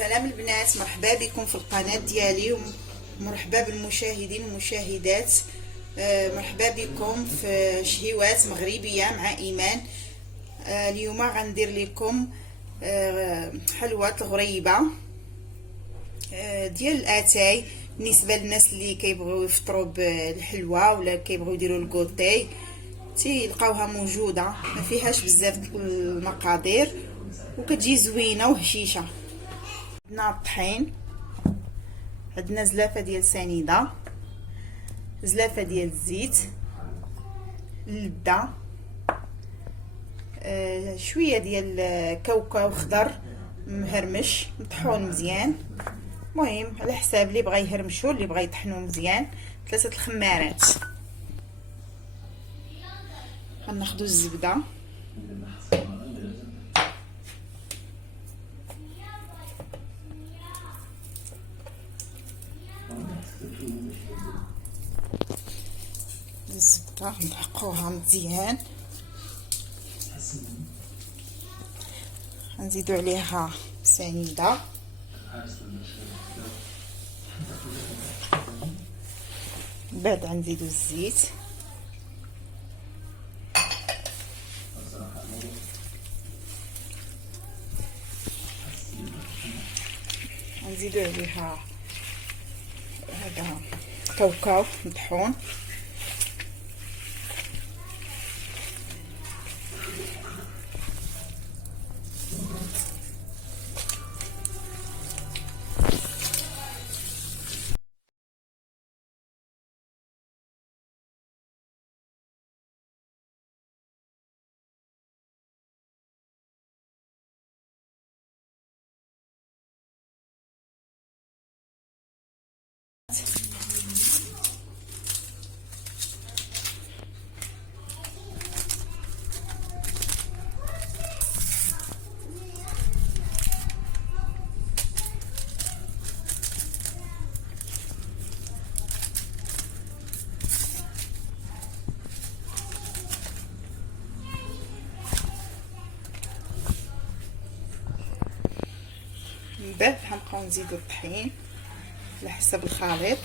سلام البنات، مرحبا بكم في القناة ديالي ومرحبا بالمشاهدين والمشاهدات. مرحبا بكم في شهيوات مغربية مع إيمان. اليوم غندير لكم حلوة الغريبة ديال الاتاي بالنسبة للناس اللي كيبغيو يفطروا بالحلوى ولا كيبغيو يديروا الكوتاي. تيلقاوها موجودة، ما فيهاش بزاف المقادير وكتجي زوينه وهشيشه. عندنا الطحين، عندنا زلافه ديال سنيده، زلافه ديال الزيت، اللبده، شويه ديال كاوكاو خضر مهرمش مطحون مزيان. المهم على حساب اللي بغى يهرمشو اللي بغى يطحنو مزيان. 3 الخمارات. غناخدو الزبده، الزبده نحقوها مزيان، غنزيدو عليها سنيده، من بعد غنزيدو الزيت، غنزيدو عليها هذا كاوكاو مطحون، من بعد غنبقاو نزيدو الطحين على حسب الخليط.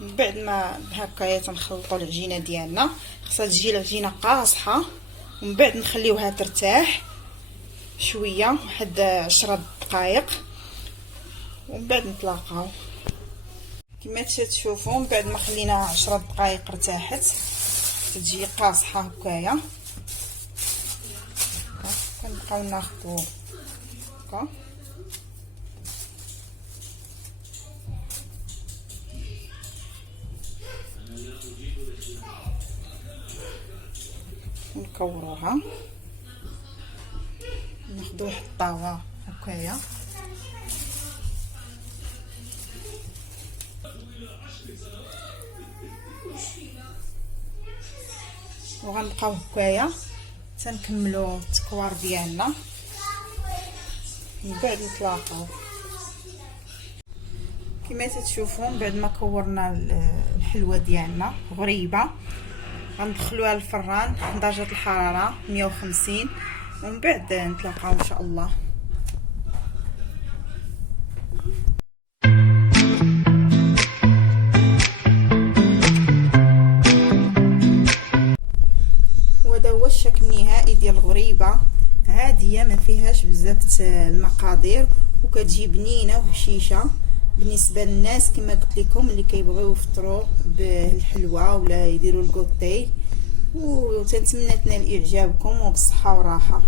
من بعد ما هكايا تنخلطوا العجينه ديالنا، خصها تجي العجينه قاصحه، ومن بعد نخليوها ترتاح شويه واحد 10 دقائق، ومن بعد نتلاقاو. كما تشوفوا من بعد ما خليناها 10 دقائق ارتاحت، تجي قاصحه هكايا. كنبقاو ناخذوا هكا نكوروها، ناخدو واحد الطاوه هكايا وغنبقاو هكايا تنكملو التكوار ديالنا، من بعد نتلاقاو. كما تشوفوا من بعد ما كورنا الحلوه ديالنا غريبه، غندخلوها للفران درجه الحراره 150، ومن بعد نتلاقاو ان شاء الله. وهذا هو الشكل النهائي ديال الغريبه، عاديه ما فيهاش بزاف المقادير وكتجي بنينه وهشيشه بالنسبه للناس كما قلت لكم اللي كيبغيو يفطروا بالحلوى ولا يديروا الكوتاي. وتنتمنى تنال اعجابكم وبالصحه والراحه.